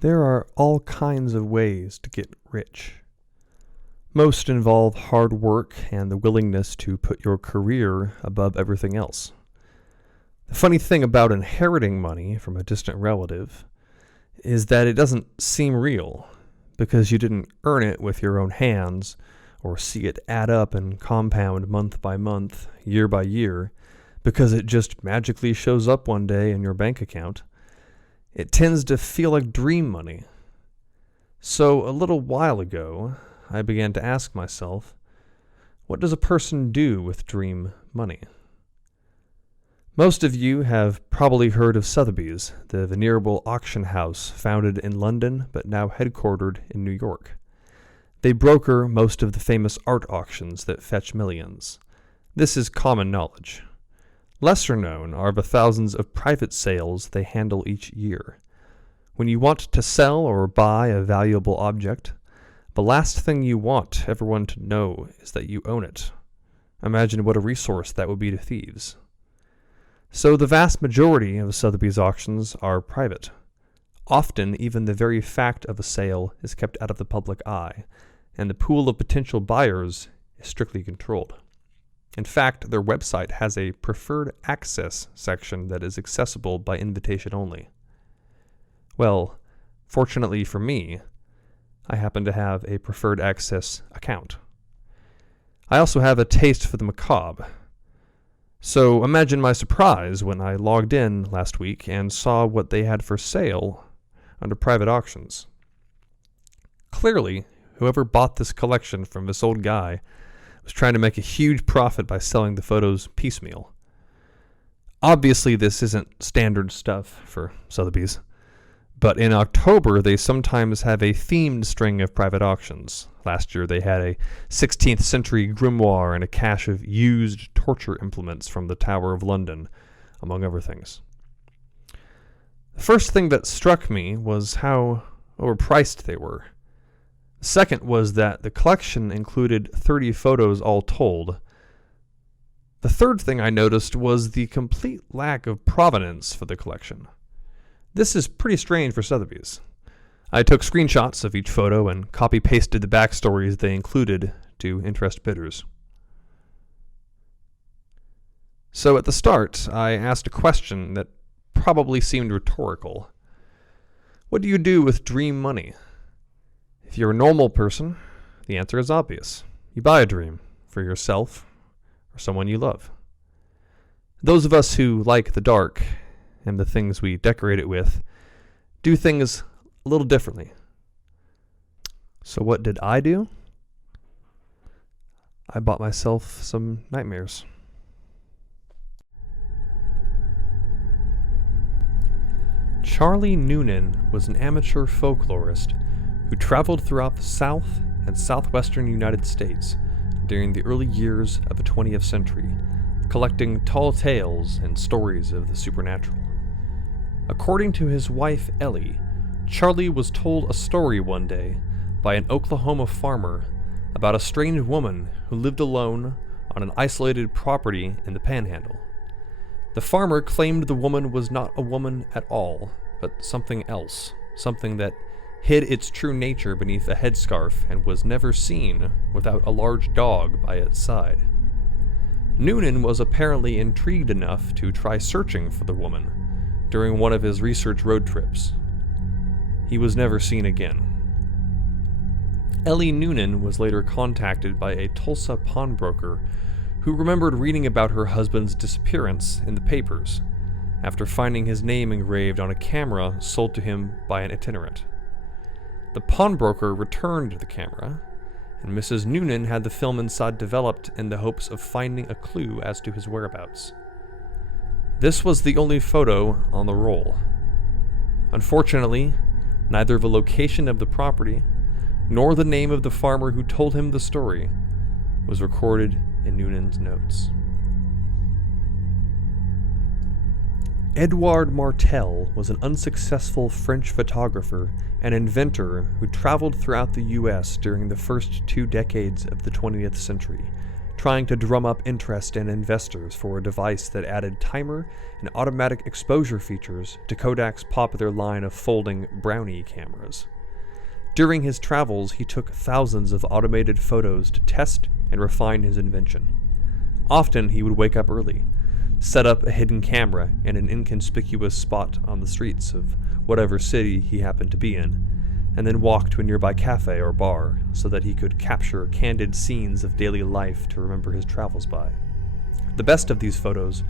There are all kinds of ways to get rich. Most involve hard work and the willingness to put your career above everything else. The funny thing about inheriting money from a distant relative is that it doesn't seem real, because you didn't earn it with your own hands or see it add up and compound month by month, year by year, because it just magically shows up one day in your bank account. It tends to feel like dream money. So a little while ago, I began to ask myself, what does a person do with dream money? Most of you have probably heard of Sotheby's, the venerable auction house founded in London but now headquartered in New York. They broker most of the famous art auctions that fetch millions. This is common knowledge. Lesser known are the thousands of private sales they handle each year. When you want to sell or buy a valuable object, the last thing you want everyone to know is that you own it. Imagine what a resource that would be to thieves. So the vast majority of Sotheby's auctions are private. Often, even the very fact of a sale is kept out of the public eye, and the pool of potential buyers is strictly controlled. In fact, their website has a preferred access section that is accessible by invitation only. Well, fortunately for me, I happen to have a preferred access account. I also have a taste for the macabre. So imagine my surprise when I logged in last week and saw what they had for sale under private auctions. Clearly, whoever bought this collection from this old guy was trying to make a huge profit by selling the photos piecemeal. Obviously, this isn't standard stuff for Sotheby's, but in October, they sometimes have a themed string of private auctions. Last year, they had a 16th century grimoire and a cache of used torture implements from the Tower of London, among other things. The first thing that struck me was how overpriced they were. The second was that the collection included 30 photos all told. The third thing I noticed was the complete lack of provenance for the collection. This is pretty strange for Sotheby's. I took screenshots of each photo and copy-pasted the backstories they included to interest bidders. So at the start, I asked a question that probably seemed rhetorical. What do you do with dream money? If you're a normal person, the answer is obvious. You buy a dream for yourself or someone you love. Those of us who like the dark and the things we decorate it with do things a little differently. So what did I do? I bought myself some nightmares. Charlie Noonan was an amateur folklorist who traveled throughout the South and southwestern United States during the early years of the 20th century, collecting tall tales and stories of the supernatural. According to his wife Ellie, Charlie was told a story one day by an Oklahoma farmer about a strange woman who lived alone on an isolated property in the Panhandle. The farmer claimed the woman was not a woman at all, but something else, something that hid its true nature beneath a headscarf and was never seen without a large dog by its side. Noonan was apparently intrigued enough to try searching for the woman during one of his research road trips. He was never seen again. Ellie Noonan was later contacted by a Tulsa pawnbroker who remembered reading about her husband's disappearance in the papers after finding his name engraved on a camera sold to him by an itinerant. The pawnbroker returned the camera, and Mrs. Noonan had the film inside developed in the hopes of finding a clue as to his whereabouts. This was the only photo on the roll. Unfortunately, neither the location of the property nor the name of the farmer who told him the story was recorded in Noonan's notes. Edouard Martel was an unsuccessful French photographer and inventor who traveled throughout the U.S. during the first 2 decades of the 20th century, trying to drum up interest in investors for a device that added timer and automatic exposure features to Kodak's popular line of folding Brownie cameras. During his travels, he took thousands of automated photos to test and refine his invention. Often, he would wake up early, set up a hidden camera in an inconspicuous spot on the streets of whatever city he happened to be in, and then walk to a nearby cafe or bar so that he could capture candid scenes of daily life to remember his travels by. The best of these photos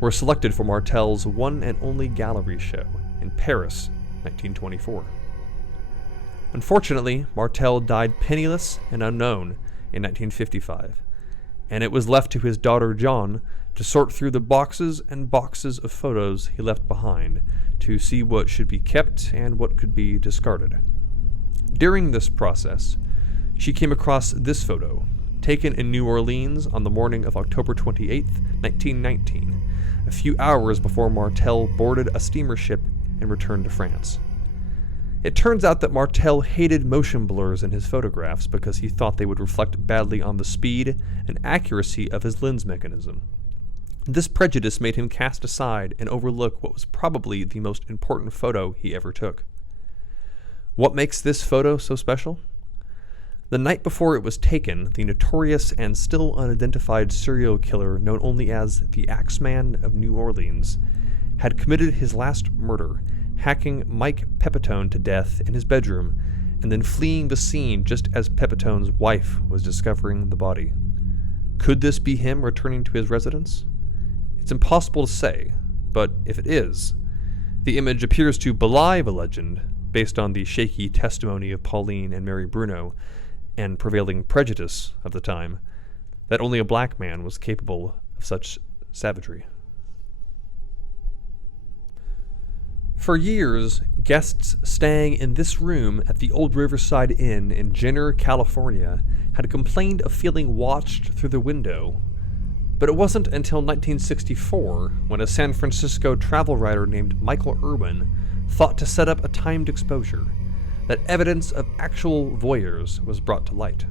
were selected for Martel's one and only gallery show in Paris, 1924. Unfortunately, Martel died penniless and unknown in 1955, and it was left to his daughter John to sort through the boxes and boxes of photos he left behind to see what should be kept and what could be discarded. During this process, she came across this photo, taken in New Orleans on the morning of October 28, 1919, a few hours before Martel boarded a steamer ship and returned to France. It turns out that Martel hated motion blurs in his photographs because he thought they would reflect badly on the speed and accuracy of his lens mechanism. This prejudice made him cast aside and overlook what was probably the most important photo he ever took. What makes this photo so special? The night before it was taken, the notorious and still unidentified serial killer known only as the Axeman of New Orleans had committed his last murder, hacking Mike Pepitone to death in his bedroom and then fleeing the scene just as Pepitone's wife was discovering the body. Could this be him returning to his residence? It's impossible to say, but if it is, the image appears to belie the legend based on the shaky testimony of Pauline and Mary Bruno and prevailing prejudice of the time that only a black man was capable of such savagery. For years, guests staying in this room at the Old Riverside Inn in Jenner, California, had complained of feeling watched through the window. But it wasn't until 1964 when a San Francisco travel writer named Michael Irwin thought to set up a timed exposure that evidence of actual voyeurs was brought to light.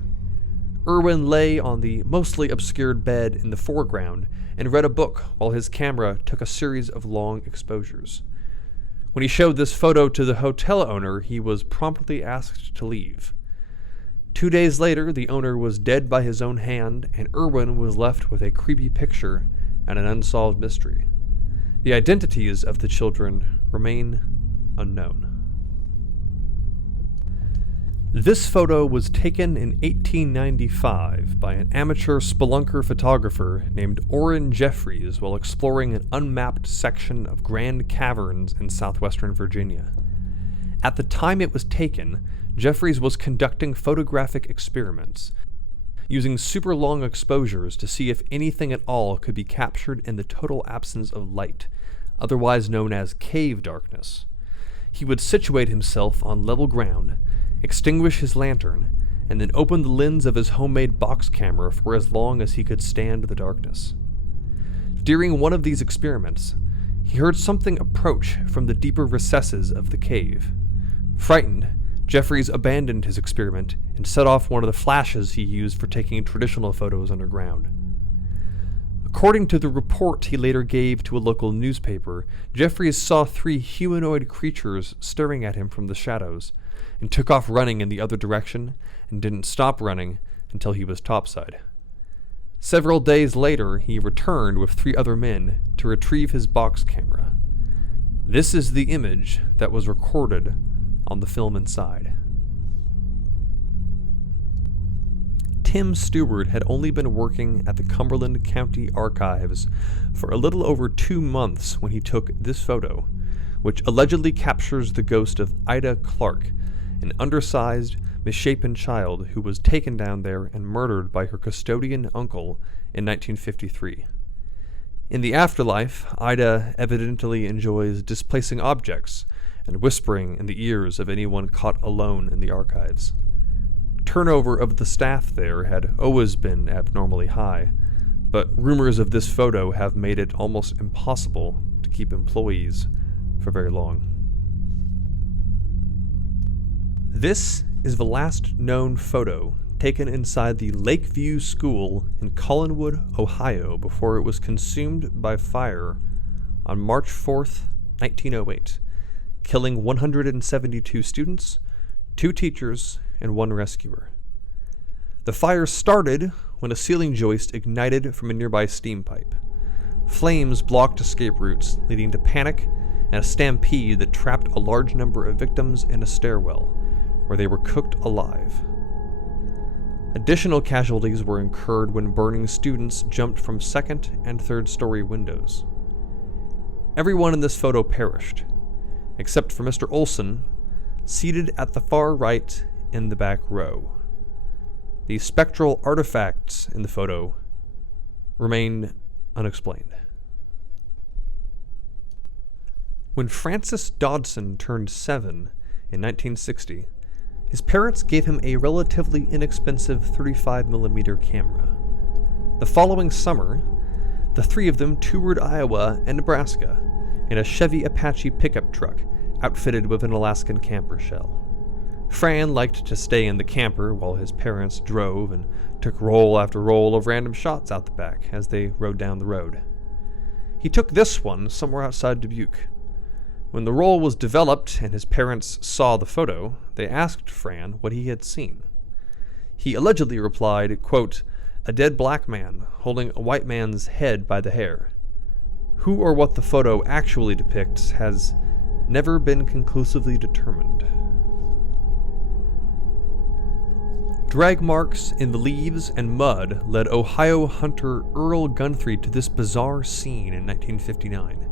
Irwin lay on the mostly obscured bed in the foreground and read a book while his camera took a series of long exposures. When he showed this photo to the hotel owner, he was promptly asked to leave. 2 days later, the owner was dead by his own hand, and Irwin was left with a creepy picture and an unsolved mystery. The identities of the children remain unknown. This photo was taken in 1895 by an amateur spelunker photographer named Orrin Jeffries while exploring an unmapped section of Grand Caverns in southwestern Virginia. At the time it was taken, Jeffries was conducting photographic experiments, using super long exposures to see if anything at all could be captured in the total absence of light, otherwise known as cave darkness. He would situate himself on level ground, extinguish his lantern, and then open the lens of his homemade box camera for as long as he could stand the darkness. During one of these experiments, he heard something approach from the deeper recesses of the cave. Frightened, Jeffries abandoned his experiment and set off one of the flashes he used for taking traditional photos underground. According to the report he later gave to a local newspaper, Jeffries saw 3 humanoid creatures staring at him from the shadows, and took off running in the other direction and didn't stop running until he was topside. Several days later, he returned with 3 other men to retrieve his box camera. This is the image that was recorded on the film inside. Tim Stewart had only been working at the Cumberland County Archives for a little over 2 months when he took this photo, which allegedly captures the ghost of Ida Clark, an undersized, misshapen child who was taken down there and murdered by her custodian uncle in 1953. In the afterlife, Ida evidently enjoys displacing objects and whispering in the ears of anyone caught alone in the archives. Turnover of the staff there had always been abnormally high, but rumors of this photo have made it almost impossible to keep employees for very long. This is the last known photo taken inside the Lakeview School in Collinwood, Ohio, before it was consumed by fire on March 4th, 1908, killing 172 students, 2 teachers, and 1 rescuer. The fire started when a ceiling joist ignited from a nearby steam pipe. Flames blocked escape routes, leading to panic and a stampede that trapped a large number of victims in a stairwell, where they were cooked alive. Additional casualties were incurred when burning students jumped from 2nd and 3rd story windows. Everyone in this photo perished, except for Mr. Olson, seated at the far right in the back row. The spectral artifacts in the photo remain unexplained. When Francis Dodson turned 7 in 1960, his parents gave him a relatively inexpensive 35mm camera. The following summer, the 3 of them toured Iowa and Nebraska in a Chevy Apache pickup truck outfitted with an Alaskan camper shell. Fran liked to stay in the camper while his parents drove and took roll after roll of random shots out the back as they rode down the road. He took this one somewhere outside Dubuque. When the roll was developed and his parents saw the photo, they asked Fran what he had seen. He allegedly replied, quote, "A dead black man holding a white man's head by the hair." Who or what the photo actually depicts has never been conclusively determined. Drag marks in the leaves and mud led Ohio hunter Earl Guthrie to this bizarre scene in 1959.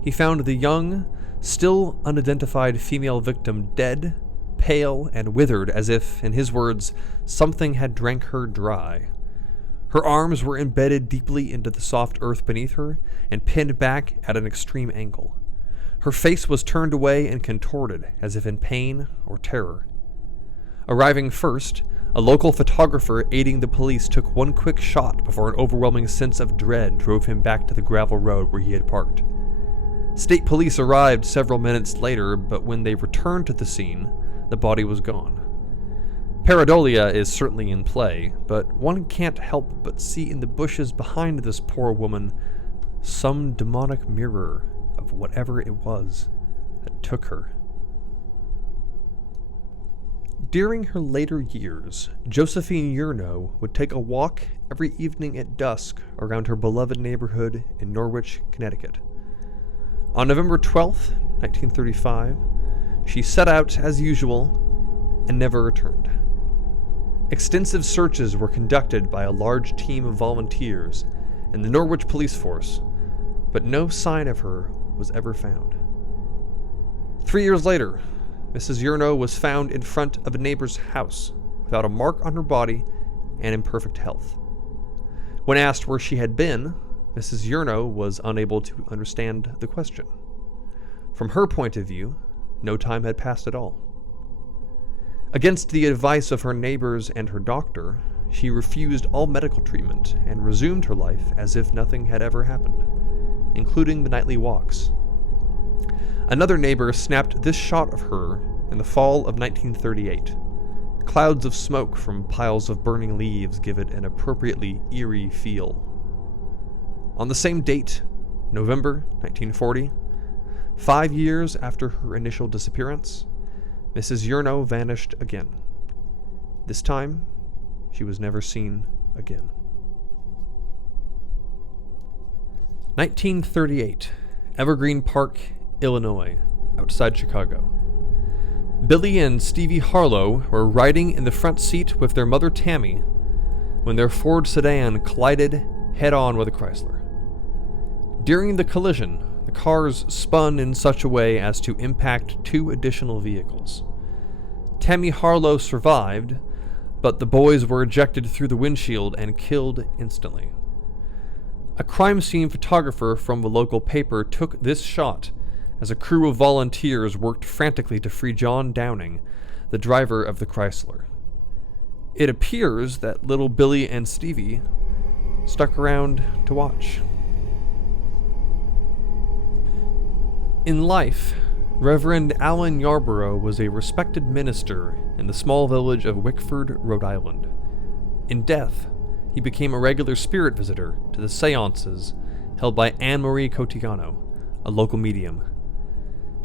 He found the young, still unidentified female victim dead, pale, and withered as if, in his words, something had drank her dry. Her arms were embedded deeply into the soft earth beneath her and pinned back at an extreme angle. Her face was turned away and contorted as if in pain or terror. Arriving first, a local photographer aiding the police took one quick shot before an overwhelming sense of dread drove him back to the gravel road where he had parked. State police arrived several minutes later, but when they returned to the scene, the body was gone. Pareidolia is certainly in play, but one can't help but see in the bushes behind this poor woman some demonic mirror of whatever it was that took her. During her later years, Josephine Yurno would take a walk every evening at dusk around her beloved neighborhood in Norwich, Connecticut. On November 12, 1935, she set out as usual and never returned. Extensive searches were conducted by a large team of volunteers and the Norwich police force, but no sign of her was ever found. 3 years later, Mrs. Yurno was found in front of a neighbor's house without a mark on her body and in perfect health. When asked where she had been, Mrs. Yurno was unable to understand the question. From her point of view, no time had passed at all. Against the advice of her neighbors and her doctor, she refused all medical treatment and resumed her life as if nothing had ever happened, including the nightly walks. Another neighbor snapped this shot of her in the fall of 1938. Clouds of smoke from piles of burning leaves give it an appropriately eerie feel. On the same date, November 1940, 5 years after her initial disappearance, Mrs. Yurno vanished again. This time, she was never seen again. 1938, Evergreen Park, Illinois, outside Chicago. Billy and Stevie Harlow were riding in the front seat with their mother Tammy when their Ford sedan collided head-on with a Chrysler. During the collision, the cars spun in such a way as to impact 2 additional vehicles. Tammy Harlow survived, but the boys were ejected through the windshield and killed instantly. A crime scene photographer from a local paper took this shot as a crew of volunteers worked frantically to free John Downing, the driver of the Chrysler. It appears that little Billy and Stevie stuck around to watch. In life, Reverend Allen Yarborough was a respected minister in the small village of Wickford, Rhode Island. In death, he became a regular spirit visitor to the seances held by Anne-Marie Cotillano, a local medium.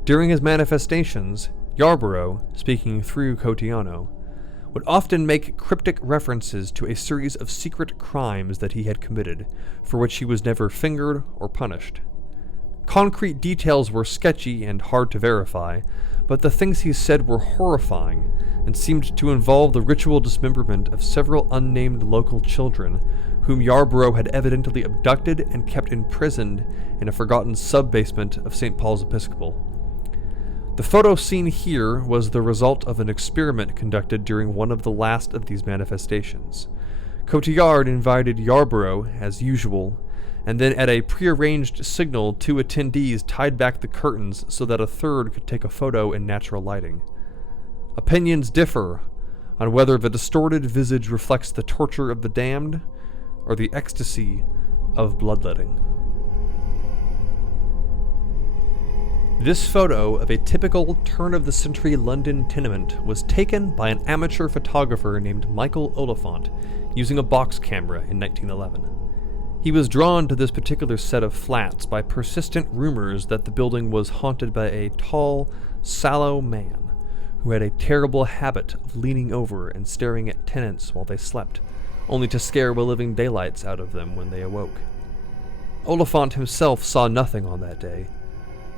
During his manifestations, Yarborough, speaking through Cotillano, would often make cryptic references to a series of secret crimes that he had committed, for which he was never fingered or punished. Concrete details were sketchy and hard to verify, but the things he said were horrifying and seemed to involve the ritual dismemberment of several unnamed local children, whom Yarborough had evidently abducted and kept imprisoned in a forgotten sub-basement of St. Paul's Episcopal. The photo seen here was the result of an experiment conducted during one of the last of these manifestations. Cotillard invited Yarborough, as usual, and then at a prearranged signal, 2 attendees tied back the curtains so that a third could take a photo in natural lighting. Opinions differ on whether the distorted visage reflects the torture of the damned or the ecstasy of bloodletting. This photo of a typical turn-of-the-century London tenement was taken by an amateur photographer named Michael Oliphant using a box camera in 1911. He was drawn to this particular set of flats by persistent rumors that the building was haunted by a tall, sallow man who had a terrible habit of leaning over and staring at tenants while they slept, only to scare the living daylights out of them when they awoke. Oliphant himself saw nothing on that day,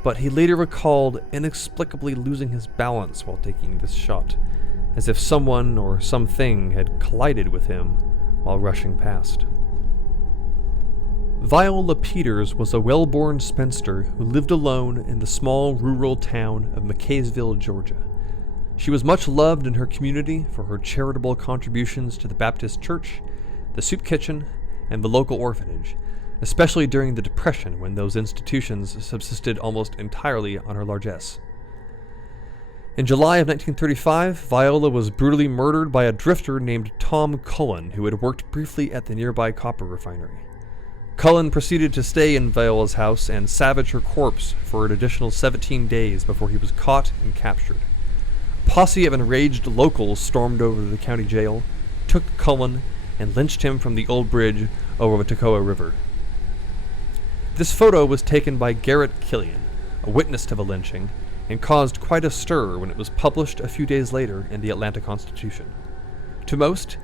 but he later recalled inexplicably losing his balance while taking this shot, as if someone or something had collided with him while rushing past. Viola Peters was a well-born spinster who lived alone in the small rural town of McKaysville, Georgia. She was much loved in her community for her charitable contributions to the Baptist church, the soup kitchen, and the local orphanage, especially during the Depression when those institutions subsisted almost entirely on her largesse. In July of 1935, Viola was brutally murdered by a drifter named Tom Cullen, who had worked briefly at the nearby copper refinery. Cullen proceeded to stay in Viola's house and savage her corpse for an additional 17 days before he was caught and captured. A posse of enraged locals stormed over the county jail, took Cullen, and lynched him from the old bridge over the Toccoa River. This photo was taken by Garrett Killian, a witness to the lynching, and caused quite a stir when it was published a few days later in the Atlanta Constitution. To most,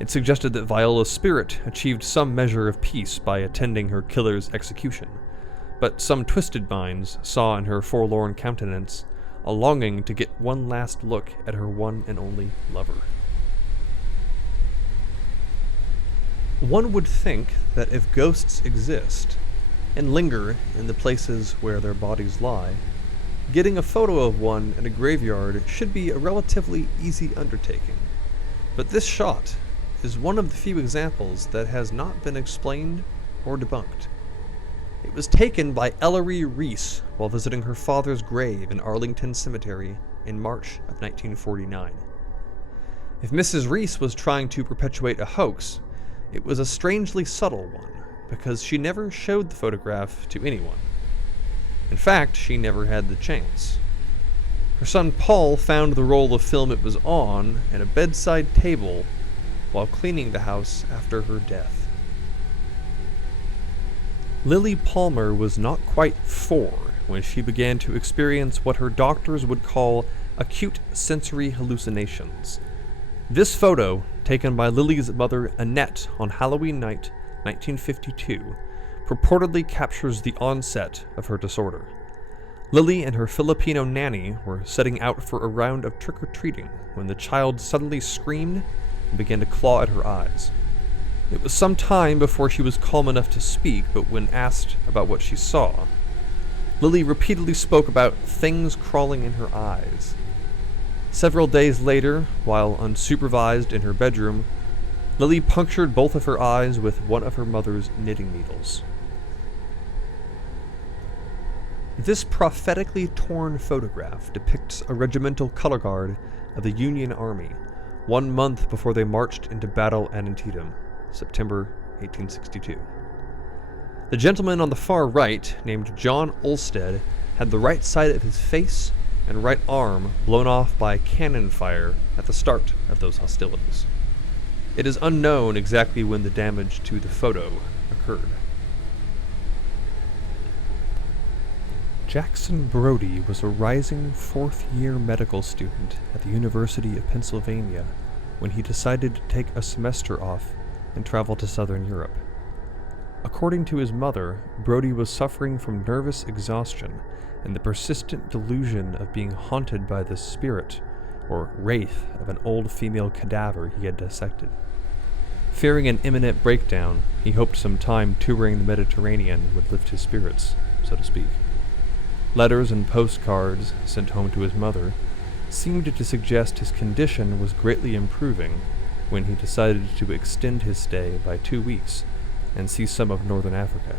it suggested that Viola's spirit achieved some measure of peace by attending her killer's execution, but some twisted minds saw in her forlorn countenance a longing to get one last look at her one and only lover. One would think that if ghosts exist, and linger in the places where their bodies lie, getting a photo of one in a graveyard should be a relatively easy undertaking. But this shot is one of the few examples that has not been explained or debunked. It was taken by Ellery Reese while visiting her father's grave in Arlington Cemetery in March of 1949. If Mrs. Reese was trying to perpetuate a hoax, it was a strangely subtle one, because she never showed the photograph to anyone. In fact, she never had the chance. Her son Paul found the roll of film it was on at a bedside table while cleaning the house after her death. Lily Palmer was not quite 4 when she began to experience what her doctors would call acute sensory hallucinations. This photo, taken by Lily's mother Annette on Halloween night 1952, purportedly captures the onset of her disorder. Lily and her Filipino nanny were setting out for a round of trick-or-treating when the child suddenly screamed and began to claw at her eyes. It was some time before she was calm enough to speak, but when asked about what she saw, Lily repeatedly spoke about things crawling in her eyes. Several days later, while unsupervised in her bedroom, Lily punctured both of her eyes with one of her mother's knitting needles. This prophetically torn photograph depicts a regimental color guard of the Union Army 1 month before they marched into battle at Antietam, September 1862. The gentleman on the far right, named John Ulsted, had the right side of his face and right arm blown off by cannon fire at the start of those hostilities. It is unknown exactly when the damage to the photo occurred. Jackson Brodie was a rising fourth-year medical student at the University of Pennsylvania when he decided to take a semester off and travel to southern Europe. According to his mother, Brodie was suffering from nervous exhaustion and the persistent delusion of being haunted by the spirit, or wraith, of an old female cadaver he had dissected. Fearing an imminent breakdown, he hoped some time touring the Mediterranean would lift his spirits, so to speak. Letters and postcards sent home to his mother seemed to suggest his condition was greatly improving when he decided to extend his stay by 2 weeks and see some of northern Africa.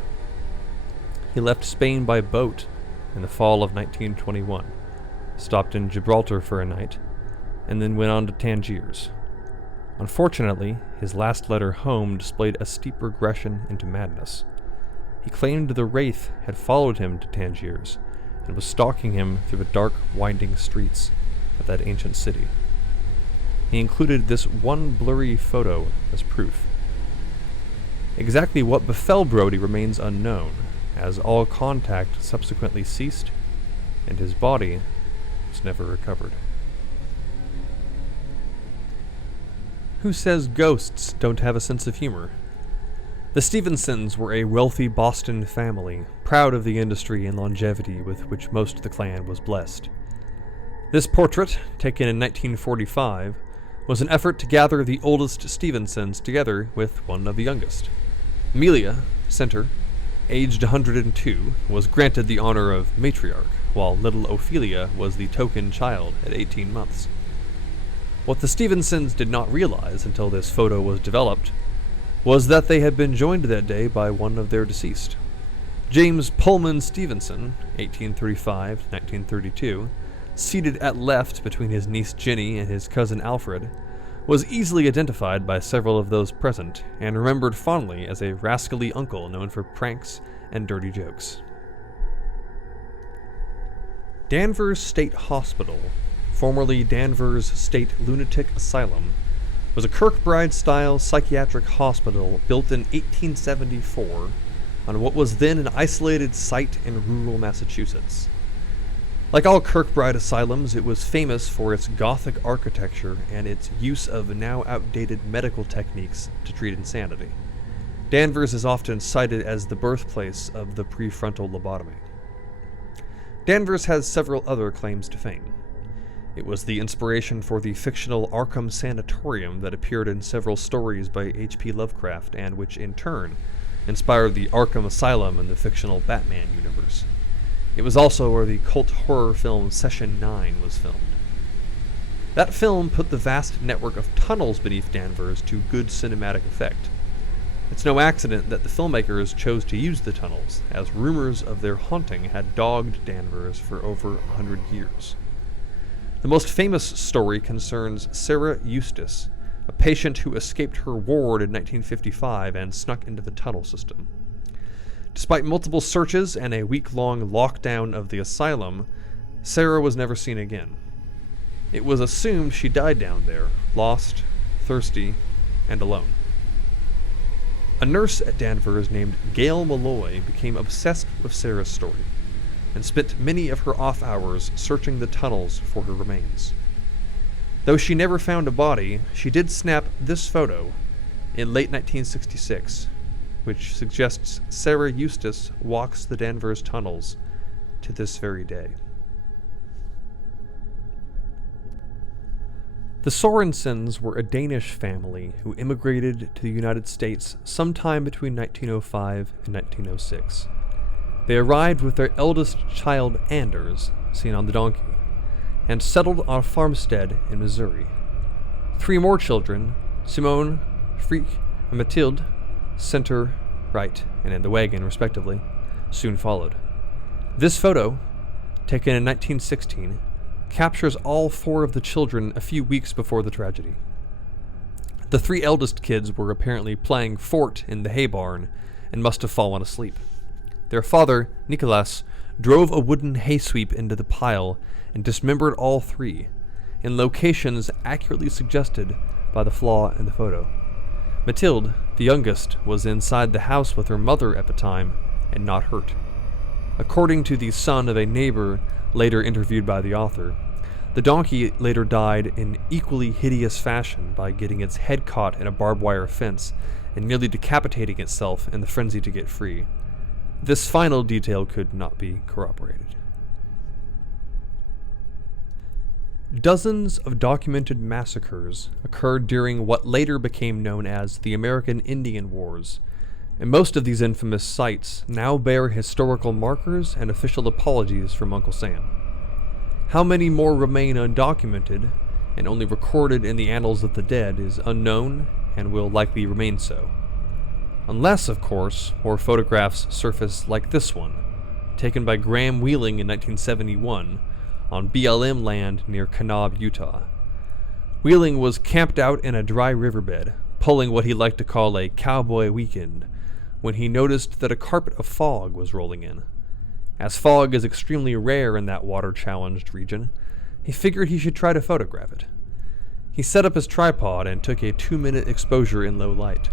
He left Spain by boat in the fall of 1921, stopped in Gibraltar for a night, and then went on to Tangiers. Unfortunately, his last letter home displayed a steep regression into madness. He claimed the Wraith had followed him to Tangiers and was stalking him through the dark, winding streets of that ancient city. He included this one blurry photo as proof. Exactly what befell Brodie remains unknown, as all contact subsequently ceased, and his body was never recovered. Who says ghosts don't have a sense of humor? The Stevensons were a wealthy Boston family, proud of the industry and longevity with which most of the clan was blessed. This portrait, taken in 1945, was an effort to gather the oldest Stevensons together with one of the youngest. Amelia, center, aged 102, was granted the honor of matriarch, while little Ophelia was the token child at 18 months. What the Stevensons did not realize until this photo was developed was that they had been joined that day by one of their deceased. James Pullman Stevenson, 1835 to 1932, seated at left between his niece Jenny and his cousin Alfred, was easily identified by several of those present and remembered fondly as a rascally uncle known for pranks and dirty jokes. Danvers State Hospital, formerly Danvers State Lunatic Asylum, was a Kirkbride-style psychiatric hospital built in 1874 on what was then an isolated site in rural Massachusetts. Like all Kirkbride asylums, it was famous for its Gothic architecture and its use of now outdated medical techniques to treat insanity. Danvers is often cited as the birthplace of the prefrontal lobotomy. Danvers has several other claims to fame. It was the inspiration for the fictional Arkham Sanatorium that appeared in several stories by H.P. Lovecraft and which, in turn, inspired the Arkham Asylum in the fictional Batman universe. It was also where the cult horror film Session 9 was filmed. That film put the vast network of tunnels beneath Danvers to good cinematic effect. It's no accident that the filmmakers chose to use the tunnels, as rumors of their haunting had dogged Danvers for over 100 years. The most famous story concerns Sarah Eustace, a patient who escaped her ward in 1955 and snuck into the tunnel system. Despite multiple searches and a week-long lockdown of the asylum, Sarah was never seen again. It was assumed she died down there, lost, thirsty, and alone. A nurse at Danvers named Gail Malloy became obsessed with Sarah's story and spent many of her off hours searching the tunnels for her remains. Though she never found a body, she did snap this photo in late 1966, which suggests Sarah Eustace walks the Danvers tunnels to this very day. The Sorrensons were a Danish family who immigrated to the United States sometime between 1905 and 1906. They arrived with their eldest child, Anders, seen on the donkey, and settled on a farmstead in Missouri. 3 more children, Simone, Freak, and Mathilde, center, right, and in the wagon, respectively, soon followed. This photo, taken in 1916, captures all 4 of the children a few weeks before the tragedy. The 3 eldest kids were apparently playing fort in the hay barn and must have fallen asleep. Their father, Nicholas, drove a wooden hay sweep into the pile and dismembered all 3, in locations accurately suggested by the flaw in the photo. Mathilde, the youngest, was inside the house with her mother at the time and not hurt. According to the son of a neighbor later interviewed by the author, the donkey later died in equally hideous fashion by getting its head caught in a barbed wire fence and nearly decapitating itself in the frenzy to get free. This final detail could not be corroborated. Dozens of documented massacres occurred during what later became known as the American Indian Wars, and most of these infamous sites now bear historical markers and official apologies from Uncle Sam. How many more remain undocumented and only recorded in the annals of the dead is unknown and will likely remain so. Unless, of course, more photographs surface like this one, taken by Graham Wheeling in 1971 on BLM land near Kanab, Utah. Wheeling was camped out in a dry riverbed, pulling what he liked to call a cowboy weekend, when he noticed that a carpet of fog was rolling in. As fog is extremely rare in that water-challenged region, he figured he should try to photograph it. He set up his tripod and took a 2-minute exposure in low light.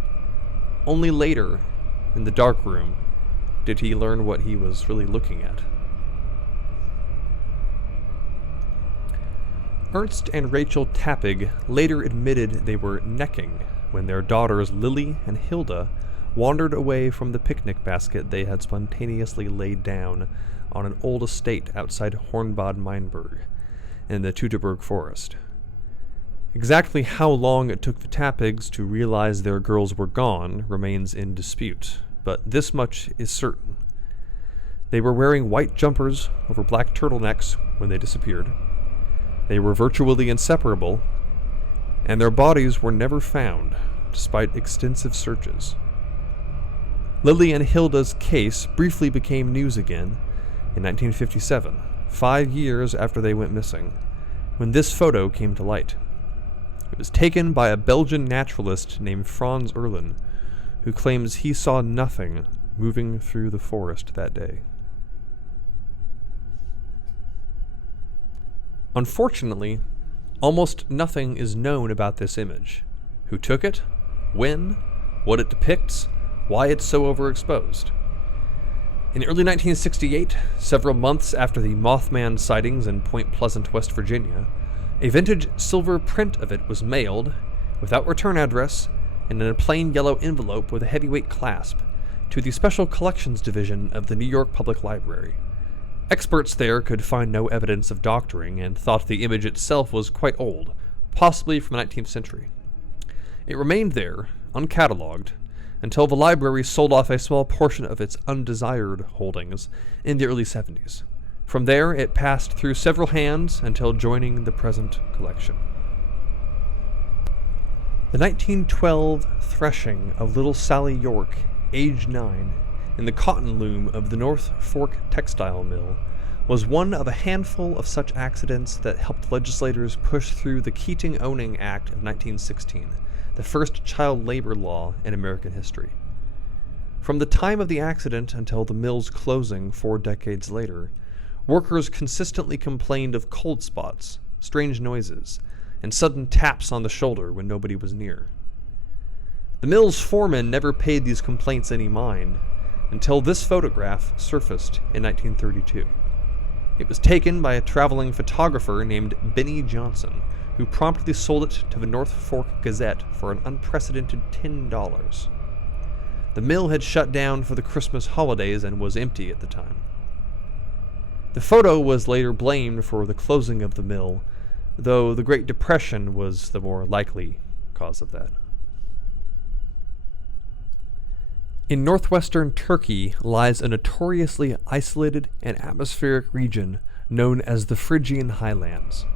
Only later, in the dark room, did he learn what he was really looking at. Ernst and Rachel Tappig later admitted they were necking when their daughters Lily and Hilda wandered away from the picnic basket they had spontaneously laid down on an old estate outside Hornbad Meinberg in the Teutoburg forest. Exactly how long it took the Tappigs to realize their girls were gone remains in dispute, but this much is certain. They were wearing white jumpers over black turtlenecks when they disappeared. They were virtually inseparable, and their bodies were never found, despite extensive searches. Lily and Hilda's case briefly became news again in 1957, 5 years after they went missing, when this photo came to light. It was taken by a Belgian naturalist named Frans Erlen, who claims he saw nothing moving through the forest that day. Unfortunately, almost nothing is known about this image. Who took it? When? What it depicts? Why it's so overexposed? In early 1968, several months after the Mothman sightings in Point Pleasant, West Virginia, a vintage silver print of it was mailed, without return address, and in a plain yellow envelope with a heavyweight clasp, to the Special Collections Division of the New York Public Library. Experts there could find no evidence of doctoring and thought the image itself was quite old, possibly from the 19th century. It remained there, uncatalogued, until the library sold off a small portion of its undesired holdings in the early 70s. From there, it passed through several hands until joining the present collection. The 1912 threshing of little Sally York, age 9, in the cotton loom of the North Fork Textile Mill, was one of a handful of such accidents that helped legislators push through the Keating-Owning Act of 1916, the first child labor law in American history. From the time of the accident until the mill's closing 4 decades later, workers consistently complained of cold spots, strange noises, and sudden taps on the shoulder when nobody was near. The mill's foreman never paid these complaints any mind, until this photograph surfaced in 1932. It was taken by a traveling photographer named Benny Johnson, who promptly sold it to the North Fork Gazette for an unprecedented $10. The mill had shut down for the Christmas holidays and was empty at the time. The photo was later blamed for the closing of the mill, though the Great Depression was the more likely cause of that. In northwestern Turkey lies a notoriously isolated and atmospheric region known as the Phrygian Highlands.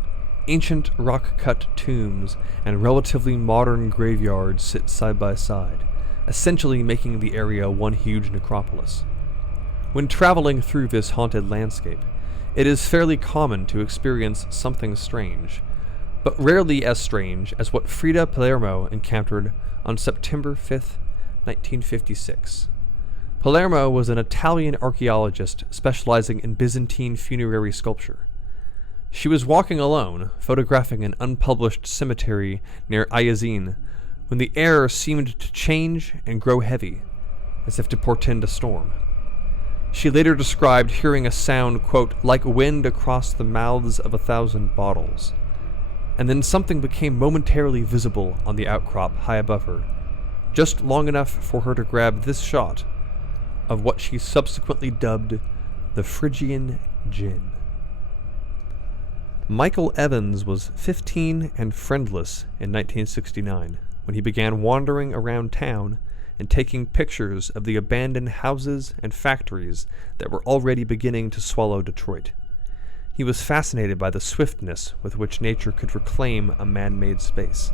Ancient rock-cut tombs and relatively modern graveyards sit side by side, essentially making the area one huge necropolis. When traveling through this haunted landscape, it is fairly common to experience something strange, but rarely as strange as what Frida Palermo encountered on September 5th, 1956. Palermo was an Italian archaeologist specializing in Byzantine funerary sculpture. She was walking alone, photographing an unpublished cemetery near Ayazin, when the air seemed to change and grow heavy, as if to portend a storm. She later described hearing a sound, quote, like wind across the mouths of 1,000 bottles, and then something became momentarily visible on the outcrop high above her, just long enough for her to grab this shot of what she subsequently dubbed the Phrygian Djinn. Michael Evans was 15 and friendless in 1969 when he began wandering around town and taking pictures of the abandoned houses and factories that were already beginning to swallow Detroit. He was fascinated by the swiftness with which nature could reclaim a man-made space,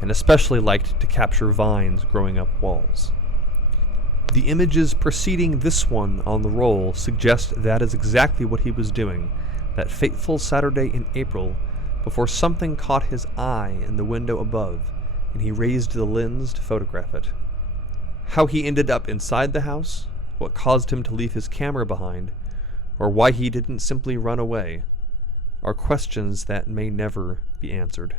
and especially liked to capture vines growing up walls. The images preceding this one on the roll suggest that is exactly what he was doing that fateful Saturday in April before something caught his eye in the window above and he raised the lens to photograph it. How he ended up inside the house, what caused him to leave his camera behind, or why he didn't simply run away, are questions that may never be answered.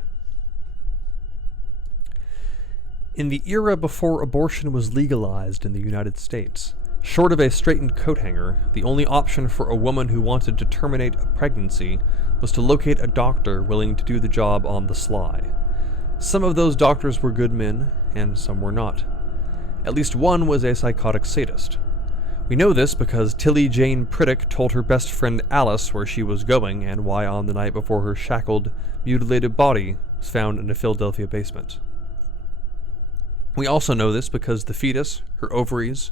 In the era before abortion was legalized in the United States, short of a straightened coat hanger, the only option for a woman who wanted to terminate a pregnancy was to locate a doctor willing to do the job on the sly. Some of those doctors were good men, and some were not. At least one was a psychotic sadist. We know this because Tilly Jane Priddick told her best friend Alice where she was going and why on the night before her shackled, mutilated body was found in a Philadelphia basement. We also know this because the fetus, her ovaries,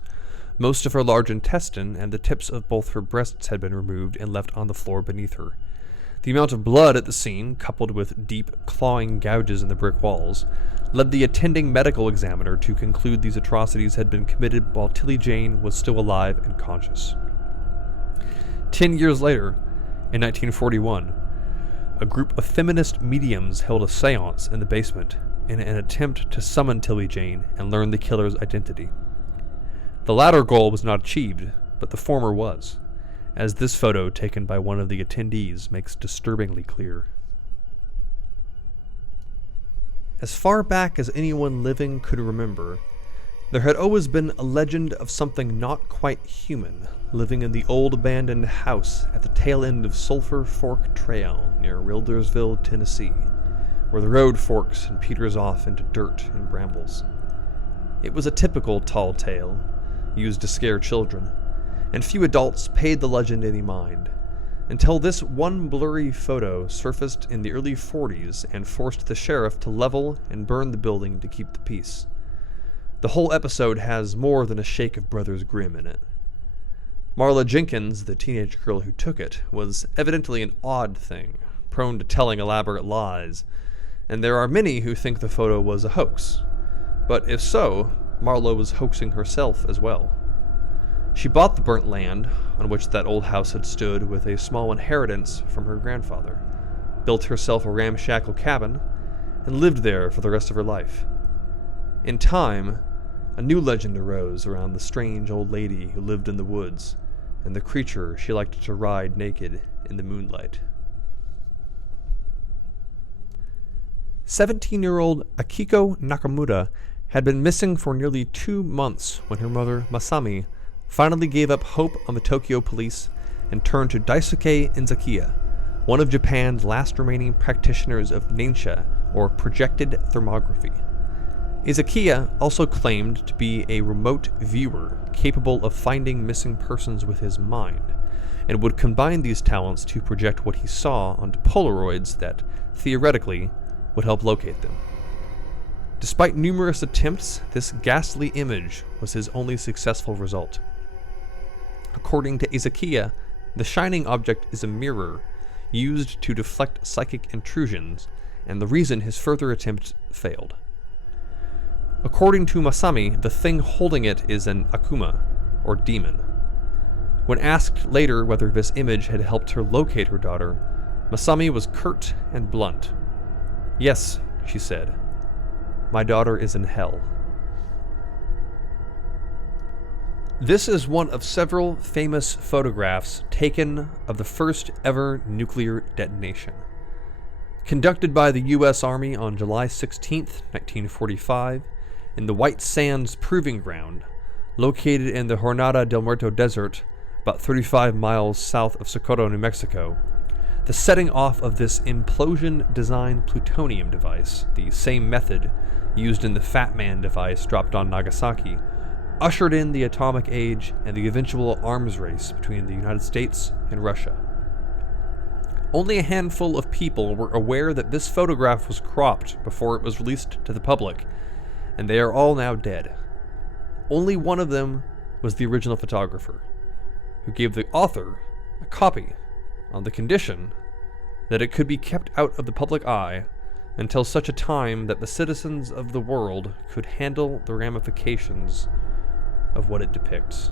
most of her large intestine, and the tips of both her breasts had been removed and left on the floor beneath her. The amount of blood at the scene, coupled with deep, clawing gouges in the brick walls, led the attending medical examiner to conclude these atrocities had been committed while Tilly Jane was still alive and conscious. 10 years later, in 1941, a group of feminist mediums held a seance in the basement in an attempt to summon Tilly Jane and learn the killer's identity. The latter goal was not achieved, but the former was, as this photo taken by one of the attendees makes disturbingly clear. As far back as anyone living could remember, there had always been a legend of something not quite human living in the old abandoned house at the tail end of Sulphur Fork Trail near Wildersville, Tennessee, where the road forks and peters off into dirt and brambles. It was a typical tall tale, used to scare children, and few adults paid the legend any mind, until this one blurry photo surfaced in the early 40s and forced the sheriff to level and burn the building to keep the peace. The whole episode has more than a shake of Brothers Grimm in it. Marla Jenkins, the teenage girl who took it, was evidently an odd thing, prone to telling elaborate lies, and there are many who think the photo was a hoax. But if so, Marla was hoaxing herself as well. She bought the burnt land, on which that old house had stood, with a small inheritance from her grandfather, built herself a ramshackle cabin, and lived there for the rest of her life. In time, a new legend arose around the strange old lady who lived in the woods, and the creature she liked to ride naked in the moonlight. 17-year-old Akiko Nakamura had been missing for nearly 2 months when her mother, Masami, finally gave up hope on the Tokyo police and turned to Daisuke Inzakiya, one of Japan's last remaining practitioners of Nensha, or projected thermography. Izakiya also claimed to be a remote viewer capable of finding missing persons with his mind, and would combine these talents to project what he saw onto Polaroids that, theoretically, would help locate them. Despite numerous attempts, this ghastly image was his only successful result. According to Izakiya, the shining object is a mirror used to deflect psychic intrusions, and the reason his further attempts failed. According to Masami, the thing holding it is an Akuma, or demon. When asked later whether this image had helped her locate her daughter, Masami was curt and blunt. "Yes," she said, "my daughter is in hell." This is one of several famous photographs taken of the first ever nuclear detonation. Conducted by the U.S. Army on July 16, 1945, in the White Sands Proving Ground, located in the Jornada del Muerto Desert, about 35 miles south of Socorro, New Mexico. The setting off of this implosion-designed plutonium device, the same method used in the Fat Man device dropped on Nagasaki, ushered in the atomic age and the eventual arms race between the United States and Russia. Only a handful of people were aware that this photograph was cropped before it was released to the public, and they are all now dead. Only one of them was the original photographer, who gave the author a copy on the condition that it could be kept out of the public eye until such a time that the citizens of the world could handle the ramifications of what it depicts.